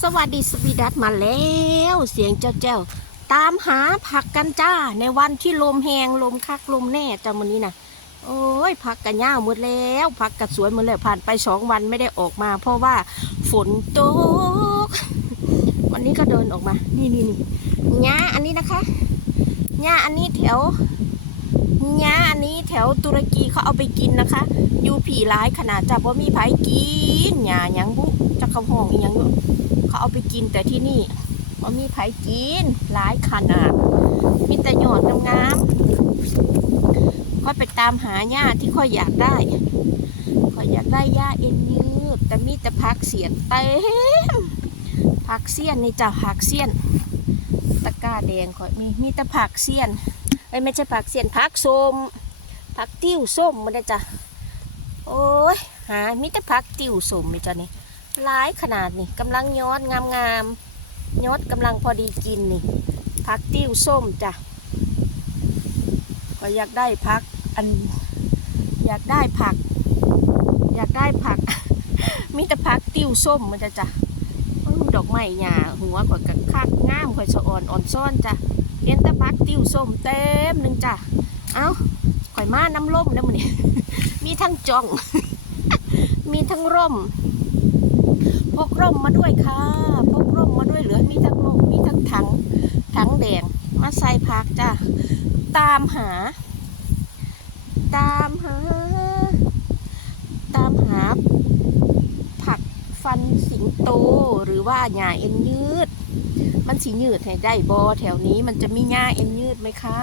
สวัสดีสวีดัตมาแล้วเสียงเจ้าเจ้าตามหาผักกันจ้า ในวันที่ลมแหงลมคักลมแน่จ้าวันนี้นะโอ้ยผักกันย่าหมดแล้วผักกัดสวยหมดเลยผ่านไปสองวันไม่ได้ออกมา เพราะว่าฝนตก วันนี้ก็เดินออกมา นี่นี่นี่หญ้าอันนี้นะคะหญ้าอันนี้แถวหญ้าอันนี้แถวตุรกีเขาเอาไปกินนะคะอยู่ผีร้ายขนาดจับว่ามีไผกินหญ้ายังบุจะเขาห้องอีหยังบุ เขาเอาไปกินแต่ที่นี่ว่ามีไผกินหลายขนาดมีแต่หยอดงามๆค่อยไปตามหาหญ้าที่ค่อยอยากได้ค่อยอยากได้หญ้าเอ็นยืดแต่มีแต่ผักเสียนเต็มผักเสี้ยนนี่จ้ะผักเสี้ยน ตะกร้าแดงค่อยมีมีแต่ผักเสี้ยนไอ้ไม่ใช่ผักเสี้ยนผักส้มผักติ้วส้มมันได้จ้ะโอ้ยหามีแต่ผักติ้วส้มนี่จ้ะนี่ หลายขนาดนี่กำลังยอดงามงามๆยอดกำลังพอดีกินนี่ผักติ้วส้มจ้ะก็อยากได้ผักอัน อยากได้ผัก อยากได้ผัก มีแต่ผักติ้วส้มมันจะจ้ะดอกไม้หญ้าหัวข่อยกันคักงามข่อยสะอ่อนอ่อนซ่อนจ้ะเห็นแต่ผักติ้วส้มเต็มหนึ่งจ้ะเอ้าข่อยมาน้ำร่มแล้วมันนี่มีทั้งจ่อง มีทั้งร่ม พกร่มมาด้วยค่ะพกร่มมาด้วยเหลือมีทั้งร่มมีทั้งถังถังแดงมาใส่ผักจ้ะตามหา ตามหา ตามหา ผักฟันสิงโตหรือว่าหญ้าเอ็นยืด มันสิยืดให้ได้บอแถวนี้มันจะมีหญ้าเอ็นยืดไหมคะ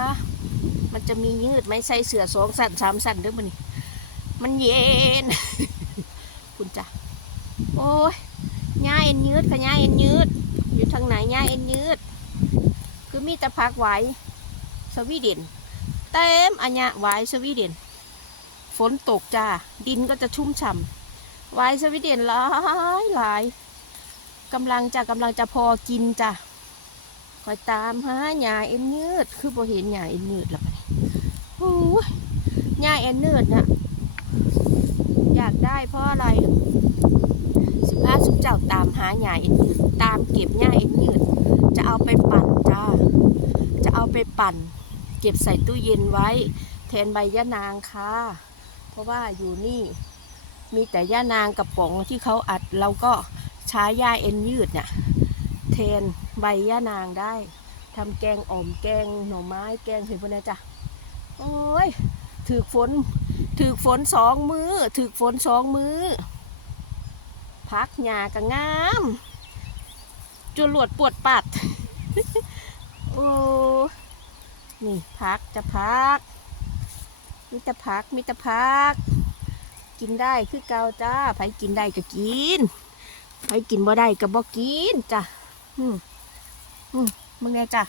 มันจะมียืดไหมใส่เสือสองสั่นสามสั่นเด้วยมันนี่มันเย็น คุณจ้ะโอ้ย หญ้าเอ็นยืดค่ะหญ้าเอ็นยืด อยู่ทางไหนหญ้าเอ็นยืด คือมีแต่พักไหวสวีเดนเต็มอันเนี้ไหวสวีเดนฝนตกจ้า ดินก็จะชุ่มฉ่ำไหวสวีเดนหลายหลายกำลังจะกำลังจะพอกินจ้ะคอยตามหาหญ้าเอ็นยืด คือพอเห็นหญ้าเอ็นยืดแล้วไปโอ้ยหญ้าเอ็นยืดน่ะอยากได้เพราะอะไร สิพาสุเจ้าตามหาหญ้าเอ็นยืดตามเก็บหญ้าเอ็นยืดจะเอาไปปั่นจ้า จะเอาไปปั่น เก็บใส่ตู้เย็นไว้ แทนใบยะนางค่ะ เพราะว่าอยู่นี่มีแต่ย่านางกระป๋องที่เขาอัดเราก็ใช้หญ้าเอ็นยืดเนี่ยแทนใบย่านางได้ทำแกงอ่อมแกงหน่อไม้แกงเห็นพวกนี้จ้ะโอ้ยถือฝนถือฝนสองมือถือฝนสองมือ พักหญ้าก็งามจนหลวดปวดปัดโอ้นี่พักจะพักมีแต่พักมีแต่พัก กินได้คือเกาจ้าไผกินได้ก็กินไผกินบ่ได้ก็บ่กินจ้ะอืมอืมมึงไงจ้ะ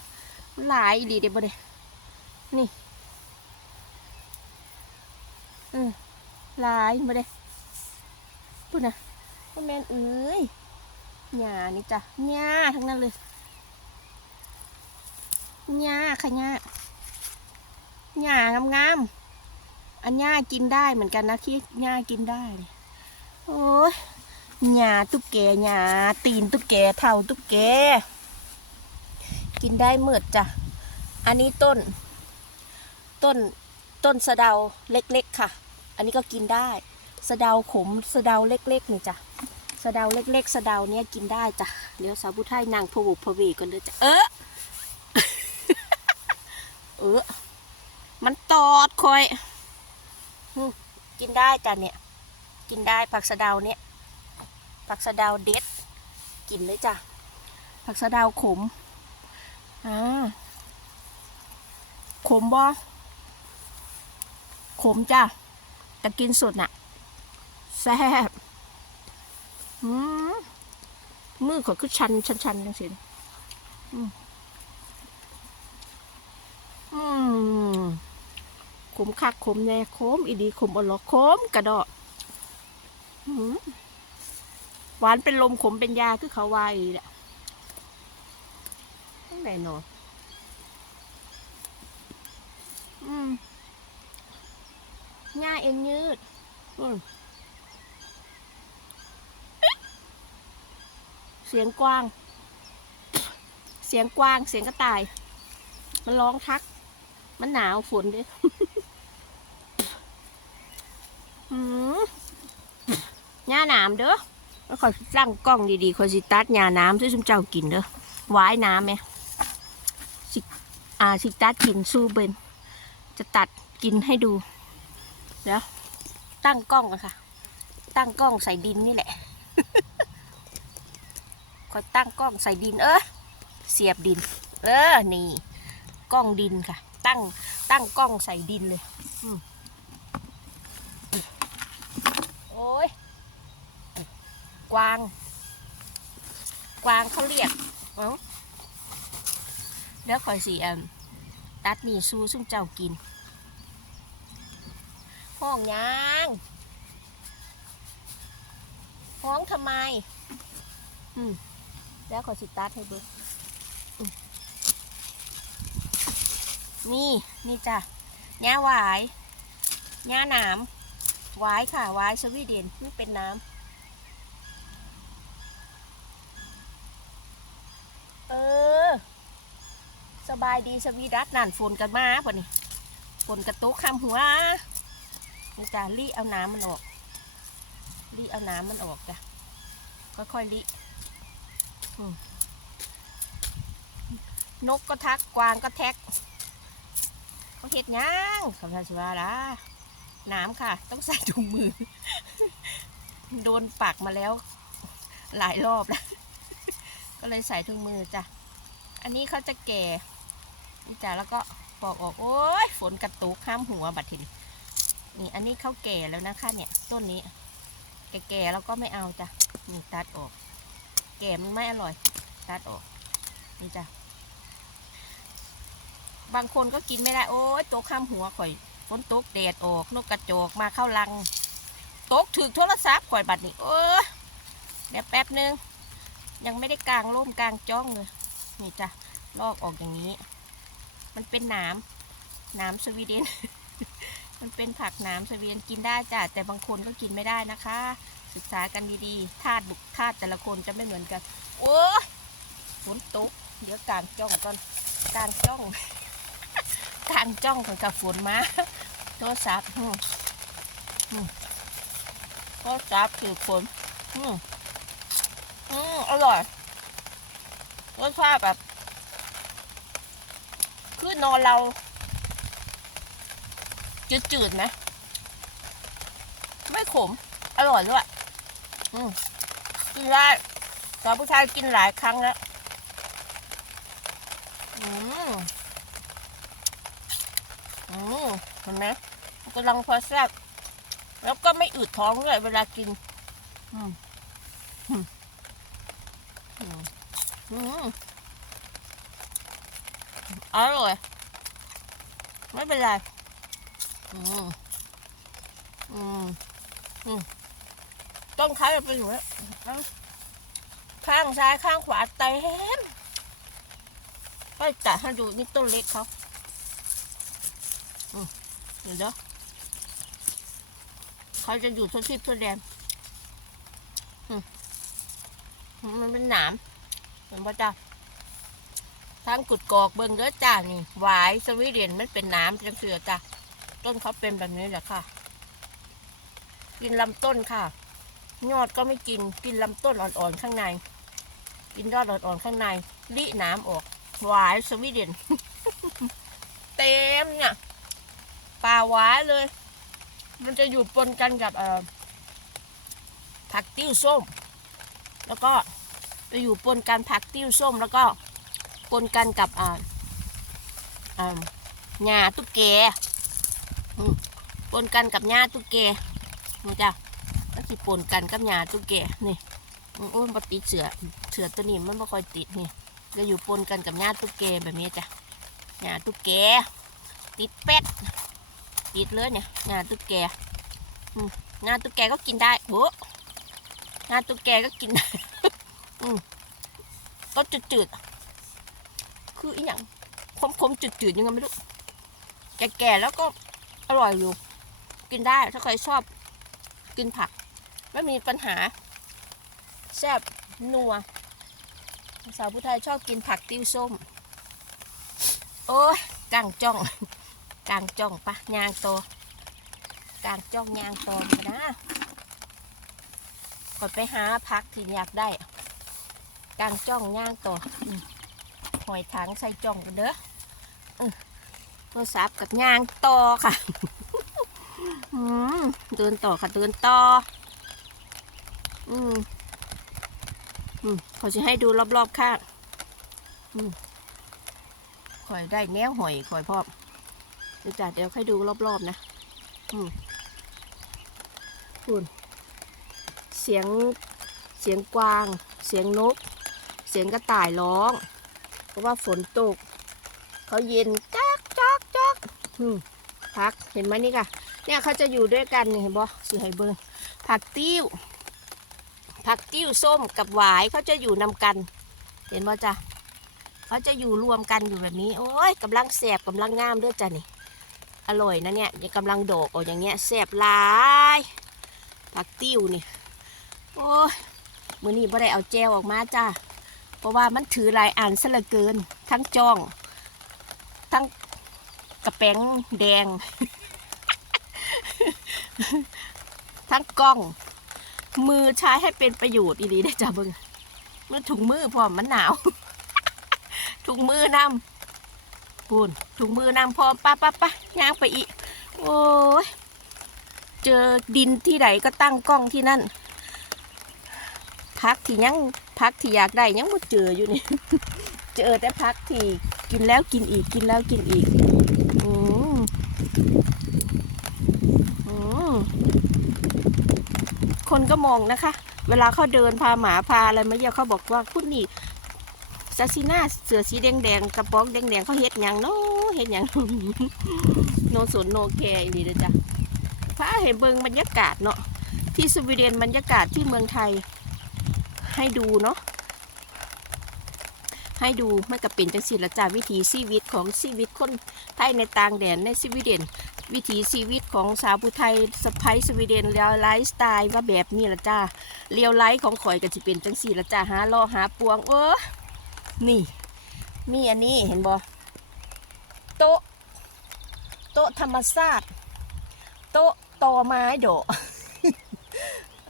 หลายอีหลีเดบ่เด้นี่อืมหลายบ่เด้พูดนะ พ่อแม่นเอ้ยหญ้านี่จ้ะหญ้าทั้งนั้นเลยหญ้าค่ะหญ้าหญ้างามๆอันหญ้ากินได้เหมือนกันนะที่หญ้ากินได้เนี่ยโอ้ยหญ้าตุ๊กแกหญ้าตีนตุ๊กแกเท่าตุ๊กแก กินได้เมืดจ้ะ อันนี้ต้น ต้นต้นสะเดาเล็กๆค่ะ อันนี้ก็กินได้ สะเดาขมสะเดาเล็กๆนี่จ้ะ สะเดาเล็กๆสะเดาเนี้ยกินได้จ้ะเดี๋ยวสาวผู้ไทยนางพะวุพะเวกันเด้อจ้ะเออเออมันตอดคอยกินได้จ้ะเนี่ย กินได้ผักสะเดาเนี่ยผักสะเดาเด็ด กินเลยจ้ะผักสะเดาขมอ่าขมบ่ขมจ้ะแต่กินสดน่ะแซ่บ มมือขอยคือชันชันชันจังสิอืมอืมขมคักขมแน่ขมอีดีขมอลอกขมกระดอกอืมหวานเป็นลมขมเป็นยาคือเขาวาอีแหละตั้งไหนเนาะอืมง่ายเอ็นยืดอืม เสียงกว้าง เสียงกว้าง เสียงกระต่าย มันร้องทัก มันหนาวฝนด้วยหืมหญ้าหนามเด้อแล้วขอยตั้งกล้องดีๆขอยสิตัดหญ้าน้ำซื้อซุมเจ้ากินเด้อหวายน้ำไหมสิอ่าสิตัดกินสู้เบนจะตัดกินให้ดู เดี๋ยวตั้งกล้องกันค่ะ ตั้งกล้องใส่ดินนี่แหละ อยตั้งกล้องใส่ดิน เออเสียบดิน เออนี่กล้องดินค่ะ ตั้งตั้งกล้องใส่ดินเลยอโอ้ยกวาง กวางเขาเรียกเอ้าเดี๋ยวคอยสิเอ่มตัดนี่สู้ซุ่มเจ้ากิน ห้องยังห้องทำไม อืม แล้วขอสิตัดให้ดูอืมนี่นี่จ้ะหญ้าหวายหญ้าหนามหวายค่ะหวายสวีเดนนี่เป็นน้ำเออ สบายดีสวีดัสนั่นฝนกันมาป่ะนี่ฝนกระตุกคำหัวนี่จ้ะรีเอาน้ำมันออกรีเอาน้ำมันออกจ้ะค่อยๆรี นกก็ทักกวางก็แท็กเขาเห็ดหยังคำทาชิวาละน้ำค่ะ ต้องใส่ถุงมือ โดนปักมาแล้ว หลายรอบแล้ว ก็เลยใส่ถุงมือจ้ะ อันนี้เขาจะแก่นี่จ้ะแล้วก็ปอกออก โอ้ยฝนกระตุกข้ามหัวบัดทินนี่อันนี้เขาแก่แล้วนะคะเนี่ย ต้นนี้ แก่ๆแล้วก็ไม่เอาจ้ะนี่ตัดออก แก่มันไม่อร่อย ตัดออก นี่จ้ะ บางคนก็กินไม่ได้ โอ้ยตกข้ามหัวข่อย ฝนตกแดดออก นกกระจอกมาเข้ารัง ตกถึกโทรศัพท์ข่อยบัดนี้เออเดี๋ยวแป๊บนึง ยังไม่ได้กลางร่มกลางจ้องเลย นี่จ้ะ ลอกออกอย่างนี้ มันเป็นหนามหนามสวีเดน มันเป็นผักหนามสวีเดนกินได้จ้ะ แต่บางคนก็กินไม่ได้นะคะ ศึกษากันดีๆธาตุบุกธาตุแต่ละคนจะไม่เหมือนกัน โอ้ฝนตกเดี๋ยวกลางจ้องก่อนกลางจ้องกลางจ้องของกับฝนมาโทรศัพท์อืมอืมโทรศัพท์ถือฝนอืมอืมอร่อยรสชาติแบบคือนอนเราจืดๆไหมไม่ขม อร่อยด้วย อืมกินได้สาวผู้ชายกินหลายครั้งแล้วอืมอืมเห็นไหมกำลังพอแซ่บแล้วก็ไม่อืดท้องด้วยเวลากิน อืมอืมอืมอืมอร่อยไม่เป็นไร อืม อืม อืม ต้นขาจะไปอยู่แล้วข้างซ้ายข้างขวาเต็มก็จัดให้ดูนี่ต้นเล็กเขาอืมเดี๋ยวเดี๋ยวเขาจะอยู่ทั่วทิพย์ทั่วแดนอืมมันเป็นหนามเห็นปะจ้าทางกุดกอกเบิ่งเด้อจ้านี่หวายสวีเดนมันเป็นน้ำจังเสือจ้ะต้นเขาเป็นแบบนี้แหละค่ะ กินลำต้นค่ะ ยอดก็ไม่กินกินลำต้นอ่อนๆข้างใน กินยอดอ่อนๆข้างในลิน้ำออกหวายสวีเดนเต็มเนี่ยป่าหวายเลย มันจะอยู่ปนกันกับผักติ้วส้ม แล้วก็จะอยู่ปนกันผักติ้วส้ม แล้วก็ปนกันกับอ่าหญ้าตุ๊กแกปนกันกับหญ้าตุ๊กแกนี่จ้ะ มันสิปนกันกับหญ้าตุ๊กแกนี่อืมโอ้ยมันบ่ติเสือเสือตัวนี้มันไม่ค่อยติดนี่จะอยู่ปนกันกับหญ้าตุ๊กแกแบบนี้จ้ะหญ้าตุ๊กแกติดเป็ดติดเลยเนี่ยงาตุ๊กแกอืมงาตุ๊กแกก็กินได้โหงาตุ๊กแกก็กินได้อืมก็จืดๆคืออีหยังคมๆจืดๆยังไงไม่รู้แก่ๆแล้วก็อร่อยอยู่ กินได้ถ้าใครชอบกินผัก ไม่มีปัญหา แซ่บนัว สาวผู้ไทยชอบกินผักติ้วส้ม โอ้ยกางจ้องกางจ้องปะยางโตกางจ้องยางโตนะกดไปหาผักที่อยากได้กางจ้องยางโตอืมหอยถังใส่จ้องกันเด้อโทรศัพท์กับยางต่อค่ะเดินต่อค่ะเดินต่อ อืมอืมเขาจะให้ดูรอบๆข้างอืมคอยได้แนวหอยคอยพร้อมเดี๋ยวจ้ะเดี๋ยวค่อยดูรอบๆนะอืมคุณเสียงเสียงกวาง เสียงนก เสียงกระต่ายร้อง เพราะว่าฝนตก เขาเย็นจักจักจักพักเห็นไหมนี่ค่ะเนี่ยเขาจะอยู่ด้วยกันเห็นบ่สิให้เบิ่งผักติ้ว ผักติ้วส้มกับหวายเขาจะอยู่นำกัน เห็นบ่จ้ะเขาจะอยู่รวมกันอยู่แบบนี้ โอ้ยกำลังแสบกำลังงามด้วยจ้ะนี่ อร่อยนะเนี่ยยังกำลังโดกออกอย่างเงี้ยแสบหลายผักติ้วนี่ โอ้ยมือนี้บ่ได้เอาแจวออกมาจ้าเพราะว่ามันถือลายอันซะเหลือเกิน ทั้งจ้อง ทั้งกระแป้งแดง ทั้งกล้อง มือใช้ให้เป็นประโยชน์อีดีได้จ้าเบิ่งมือถุงมือพร้อมมันหนาวถุงมือนำปูนถุงมือนำพร้อมปะปะปะย่างไปอีกโอ้ยเจอดินที่ไหนก็ตั้งกล้องที่นั่นพักที่ยังพักที่อยากได้ยังม่เจออยู่นี่ เจอแต่พักที่กินแล้วกินอีกกินแล้วกินอีก อืมอืม คนก็มองนะคะ เวลาเขาเดินพาหมาพาอะไรมาเยอะเขาบอกว่าคุณนี่ซาซิน่าเสือสีแดงแดงกระป๋องแดงแดงเขาเฮ็ดยังเนาะเฮ็ดยังโนสนโนแคร์อีหลีเด้อจ้ะพาเห็นเบิงบรรยากาศเนาะที่สวีเดนบรรยากาศที่เมืองไทย ให้ดูเนาะให้ดูมันก็เป็นจังสิละจ้าวิถีชีวิตของชีวิตคนไทยในต่างแดนในสวีเดน วิถีชีวิตของสาวผู้ไทยสะพ้ยสวีเดนเรียวไลฟ์สไตล์ว่าแบบนี้ละจ้าเรียวไลฟ์ของข่อยก็จะเป็นจังสี่ละจ้าหาล่อหาปวงเออนี่ มีอันนี้เห็นบ่โต๊ะโต๊ะธรรมศาสตร์โต๊ะตอไม้โด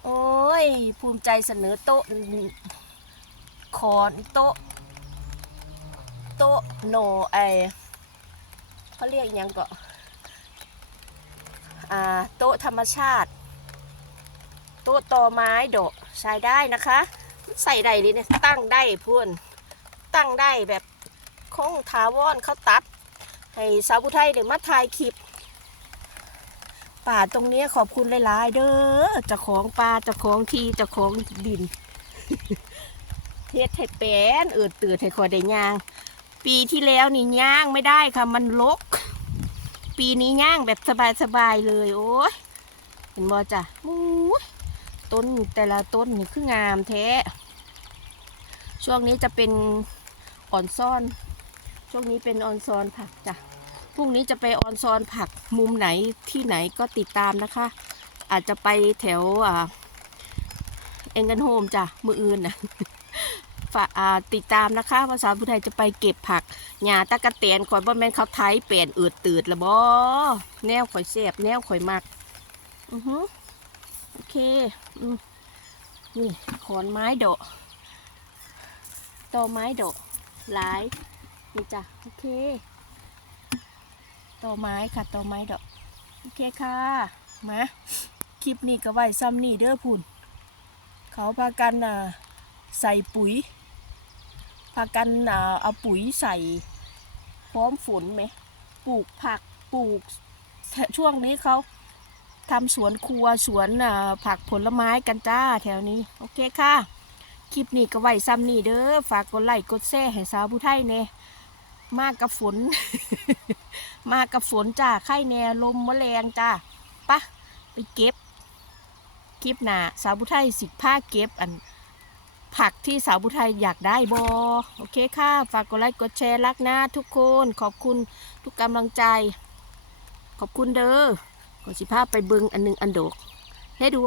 โอ้ย ภูมิใจเสนอโต๊ะคอนโต๊ะโต๊ะโนไอเขาเรียกยังก็อ่า โต๊ะธรรมชาติ โต๊ะตอไม้โดะใช้ได้นะคะ ใส่ได้เลยเนี่ยตั้งได้พูนตั้งได้แบบคงถาวรเขาตัด ให้สาวผู้ไทยเดี๋ยวมาถ่ายคลิปป่าตรงนี้ขอบคุณหลาย ๆ เด้อจ้าของป่าจ้าของที่จ้าของดินเฮ็ดให้แปลนเอิดตื่นให้คอยได้ย่าง ปีที่แล้วนี่ย่างไม่ได้ค่ะมันลก ปีนี้ย่างแบบสบายๆเลยโอ้ยเห็นบ่จ้ะมูต้นแต่ละต้นนี่คืองามแท้ ช่วงนี้จะเป็นอ่อนซ่อน ช่วงนี้เป็นออนซอนผักจ้ะพรุ่งนี้จะไปออนซอนผักมุมไหนที่ไหนก็ติดตามนะคะ อาจจะไปแถวเอ็งกันโฮมจ้ะมืออื่นนะฝากอ่าติดตามนะคะภาษาพุทธไทยจะไปเก็บผัก หญ้าตะกะเตนข่อยบ่แม่นเขาไทยเปลี่ยนอืดตืดละบ่แนวข่อยแซ่บแนวข่อยมักอือฮึโอเคอืมนี่ขอนไม้ดอกตอไม้ดอกหลายนี่จ้ะโอเคตอไม้ค่ะตอไม้ดอกโอเคค่ะมาคลิปนี้ก็ไว้ซ้ำนี่เด้อพุ่นเขาพากันอ่าใส่ปุ๋ย พากันเอาปุ๋ยใส่ พร้อมฝนไหมปลูกผักปลูกช่วงนี้เขาทำสวนครัวสวนผักผลไม้กันจ้าแถวนี้ โอเคค่ะ คลิปนี้ก็ไว้ซ้ำนี่เด้อฝากกดไลค์กดแชร์ให้สาวผู้ไทยเน่มากกับฝน มากับฝนจ้าไข่แนลมมะแมลงจ้าปะไปเก็บ คลิปหนาสาวผู้ไทยสิผ้าเก็บอัน ผักที่สาวบุไทยอยากได้บอโอเคค่ะ ฝากกดไลค์กดแชร์รักนะทุกคน ขอบคุณทุกกำลังใจ ขอบคุณเด้อก็สิภาไปเบิงอันหนึงอันโดกให้ดู